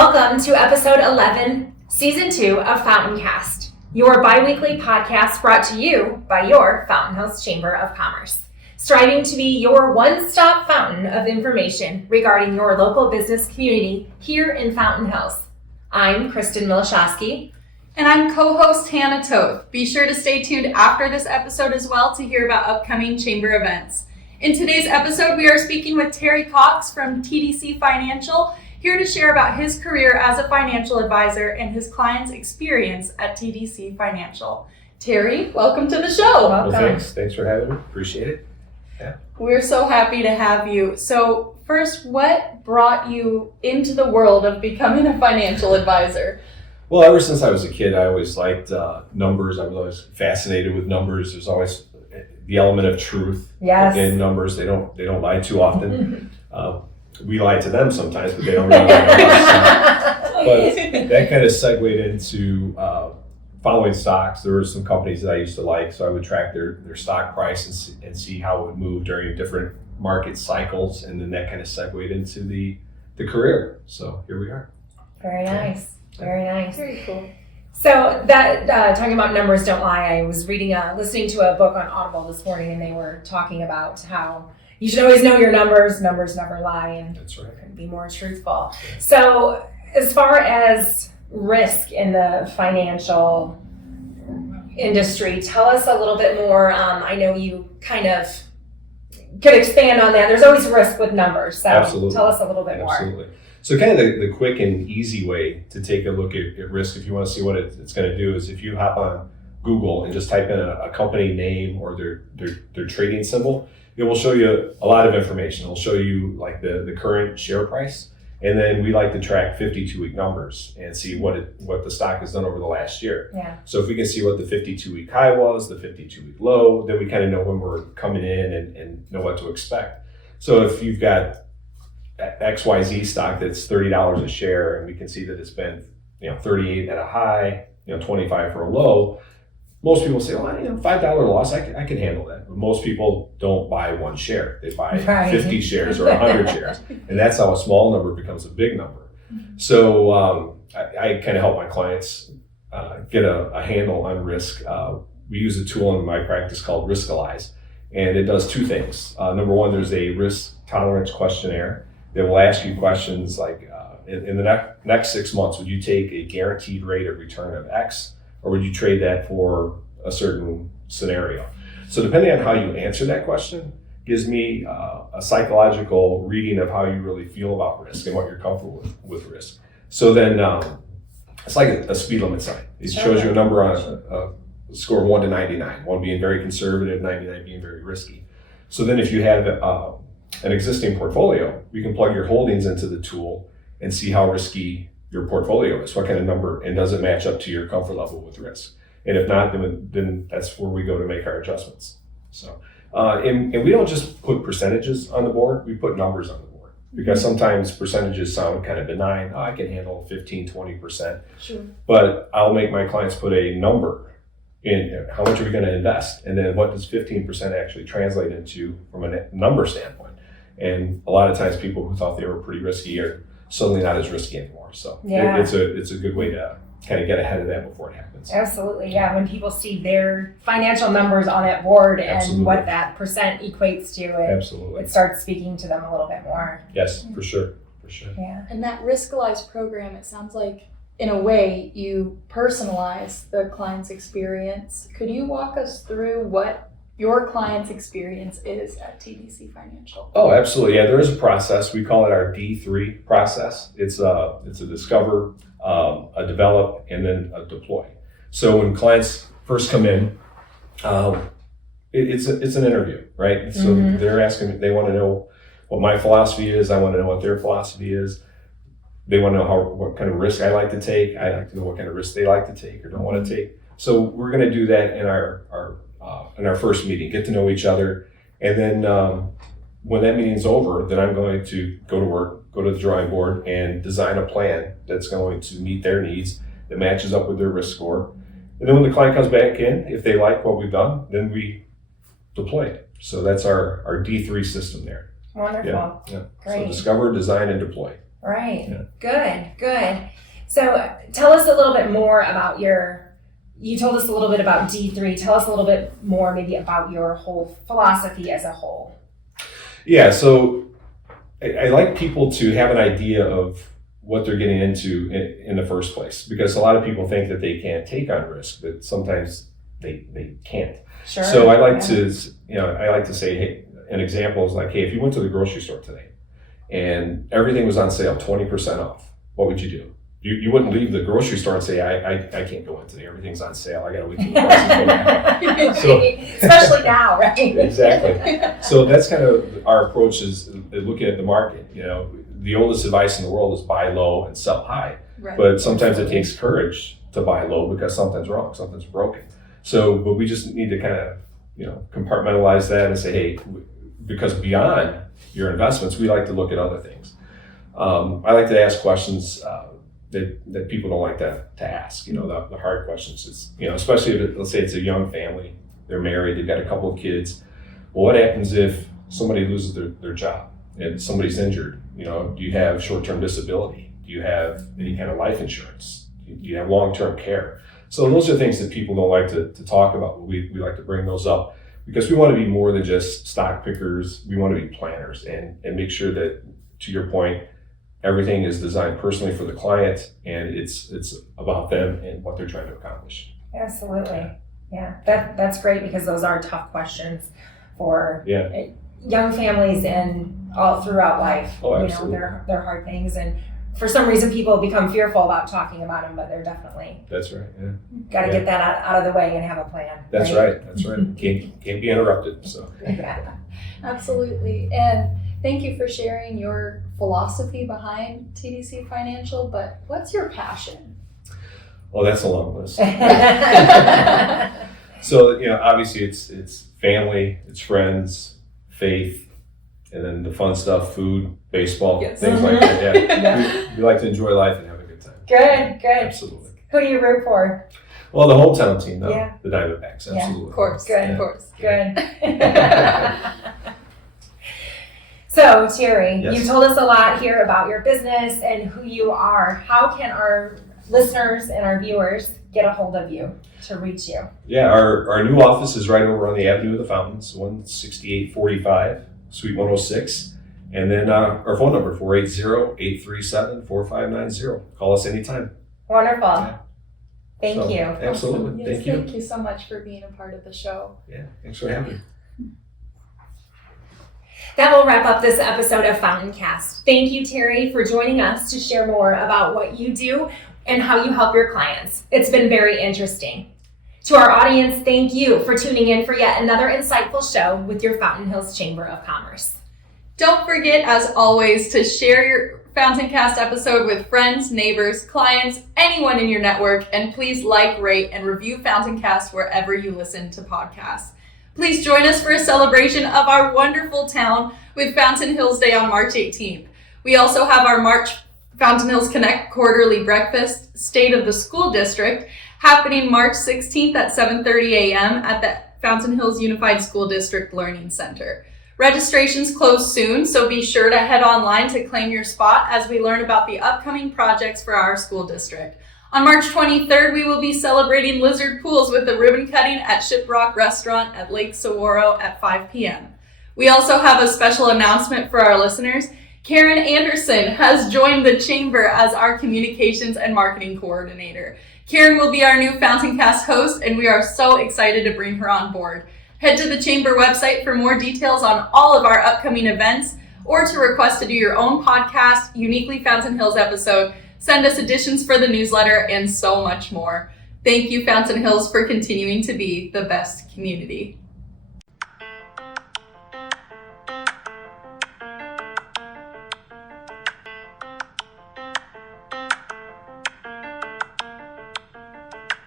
Welcome to episode 11, season 2 of FountainCast, your bi-weekly podcast brought to you by your Fountain Hills Chamber of Commerce, striving to be your one-stop fountain of information regarding your local business community here in Fountain Hills. I'm Kristin Milashoski. And I'm co-host Hannah Toth. Be sure to stay tuned after this episode as well to hear about upcoming chamber events. In today's episode, we are speaking with Terry Cox from TDC Financial, here to share about his career as a financial advisor and his clients' experience at TDC Financial. Terry, welcome to the show. Well, thanks for having me. Appreciate it. Yeah. We're so happy to have you. So first, what brought you into the world of becoming a financial advisor? Well, ever since I was a kid, I always liked numbers. I was always fascinated with numbers. There's always the element of truth in numbers. They don't lie too often. We lie to them sometimes, but they don't really lie to us. But that kind of segued into following stocks. There were some companies that I used to like, so I would track their stock price and see how it would move during different market cycles, and then that kind of segued into the career. So here we are. Very nice. Very nice. Very cool. So that talking about numbers don't lie, I was listening to a book on Audible this morning, and they were talking about how you should always know your numbers. Numbers never lie, and that's right. Be more truthful. So as far as risk in the financial industry, tell us a little bit more. I know you kind of could expand on that. There's always risk with numbers, so Absolutely. Tell us a little bit more. Absolutely. So kind of the quick and easy way to take a look at risk, if you want to see what it's going to do, is if you hop on Google and just type in a company name or their trading symbol, it will show you a lot of information. It'll show you like the current share price, and then we like to track 52-week numbers and see what the stock has done over the last year. Yeah. So if we can see what the 52-week high was, the 52-week low, then we kind of know when we're coming in and know what to expect. So if you've got XYZ stock that's $30 a share, and we can see that it's been 38 at a high, 25 for a low. Most people say, well, $5 loss, I can handle that. But most people don't buy one share. They buy 50 shares or 100 shares. And that's how a small number becomes a big number. So I kind of help my clients get a handle on risk. We use a tool in my practice called Riskalyze, and it does two things. Number one, there's a risk tolerance questionnaire that will ask you questions like, in the next 6 months, would you take a guaranteed rate of return of X, or would you trade that for a certain scenario? So depending on how you answer that question, gives me a psychological reading of how you really feel about risk and what you're comfortable with risk. So then it's like a speed limit sign. It shows you a number on a score of 1 to 99, 1 being very conservative, 99 being very risky. So then if you have an existing portfolio, you can plug your holdings into the tool and see how risky your portfolio is, what kind of number, and does it match up to your comfort level with risk? And if not, then that's where we go to make our adjustments. So, and we don't just put percentages on the board, we put numbers on the board, because sometimes percentages sound kind of benign. I can handle 15, 20%. Sure. But I'll make my clients put a number in how much are we going to invest, and then what does 15% actually translate into from a number standpoint. And a lot of times people who thought they were pretty risky are suddenly not as risky anymore. So it's a good way to kind of get ahead of that before it happens. Absolutely, yeah. When people see their financial numbers on that board and what that percent equates to, it starts speaking to them a little bit more. Yes, for sure. Yeah. And that Riskalyze program, it sounds like, in a way, you personalize the client's experience. Could you walk us through what your client's experience is at TDC Financial? Oh, absolutely. Yeah, there is a process. We call it our D3 process. It's a discover, a develop, and then a deploy. So when clients first come in, it's an interview, right? So they're asking, they want to know what my philosophy is. I want to know what their philosophy is. They want to know what kind of risk I like to take. I like to know what kind of risk they like to take or don't want to take. So we're going to do that in our first meeting, get to know each other. And then when that meeting's over, then I'm going to go to work, go to the drawing board and design a plan that's going to meet their needs, that matches up with their risk score. And then when the client comes back in, if they like what we've done, then we deploy it. So that's our D3 system there. Wonderful. Yeah. Great. So discover, design, and deploy. Right. Yeah. Good. So tell us a little bit more about you told us a little bit about D3. Tell us a little bit more maybe about your whole philosophy as a whole. Yeah, so I like people to have an idea of what they're getting into in the first place, because a lot of people think that they can't take on risk, but sometimes they can't. Sure. So I like to say, hey, an example is like, hey, if you went to the grocery store today and everything was on sale, 20% off, what would you do? You wouldn't leave the grocery store and say, I can't go in today. Everything's on sale. I got to wait till the prices go down. So, especially now, right? Exactly. So that's kind of our approach is looking at the market. The oldest advice in the world is buy low and sell high. Right. But sometimes it takes courage to buy low because something's wrong, something's broken. So, but we just need to kind of, compartmentalize that and say, hey, because beyond your investments, we like to look at other things. I like to ask questions that people don't like to ask, the hard questions is, especially if let's say it's a young family, they're married, they've got a couple of kids. Well, what happens if somebody loses their job and somebody's injured? Do you have short-term disability? Do you have any kind of life insurance? Do you have long-term care? So those are things that people don't like to talk about. We like to bring those up because we want to be more than just stock pickers. We want to be planners and make sure that, to your point, everything is designed personally for the client, and it's about them and what they're trying to accomplish. Absolutely. Yeah. That's great, because those are tough questions for young families and all throughout life. Oh, absolutely. They're hard things, and for some reason people become fearful about talking about them, but they're definitely. That's right. Yeah. Got to get that out of the way and have a plan. That's right. That's right. Can't be interrupted. So. Yeah. Absolutely. And thank you for sharing your philosophy behind TDC Financial, but what's your passion? Oh, that's a long list. So, obviously it's family, it's friends, faith, and then the fun stuff, food, baseball, things like that. Yeah. We like to enjoy life and have a good time. Good. Absolutely. Who do you root for? Well, the hometown team, though. Yeah. The Diamondbacks, absolutely. Of course. Good. Of course. Good. So, Terry, Yes. you told us a lot here about your business and who you are. How can our listeners and our viewers get a hold of you to reach you? Yeah, our new office is right over on the Avenue of the Fountains, 16845, Suite 106. And then our phone number, 480-837-4590. Call us anytime. Wonderful. Yeah. Thank you. Absolutely. Yes, Thank you. Thank you so much for being a part of the show. Yeah, thanks for having me. That will wrap up this episode of FountainCast. Thank you, Terry, for joining us to share more about what you do and how you help your clients. It's been very interesting. To our audience, thank you for tuning in for yet another insightful show with your Fountain Hills Chamber of Commerce. Don't forget, as always, to share your FountainCast episode with friends, neighbors, clients, anyone in your network, and please like, rate, and review FountainCast wherever you listen to podcasts. Please join us for a celebration of our wonderful town with Fountain Hills Day on March 18th. We also have our March Fountain Hills Connect quarterly breakfast, State of the School District, happening March 16th at 7:30 a.m. at the Fountain Hills Unified School District Learning Center. Registrations close soon, so be sure to head online to claim your spot as we learn about the upcoming projects for our school district. On March 23rd, we will be celebrating Lizard Pools with the ribbon cutting at Shiprock Restaurant at Lake Saguaro at 5 p.m. We also have a special announcement for our listeners. Karen Anderson has joined the Chamber as our Communications and Marketing Coordinator. Karen will be our new FountainCast host, and we are so excited to bring her on board. Head to the Chamber website for more details on all of our upcoming events, or to request to do your own podcast, Uniquely Fountain Hills episode, send us editions for the newsletter, and so much more. Thank you, Fountain Hills, for continuing to be the best community.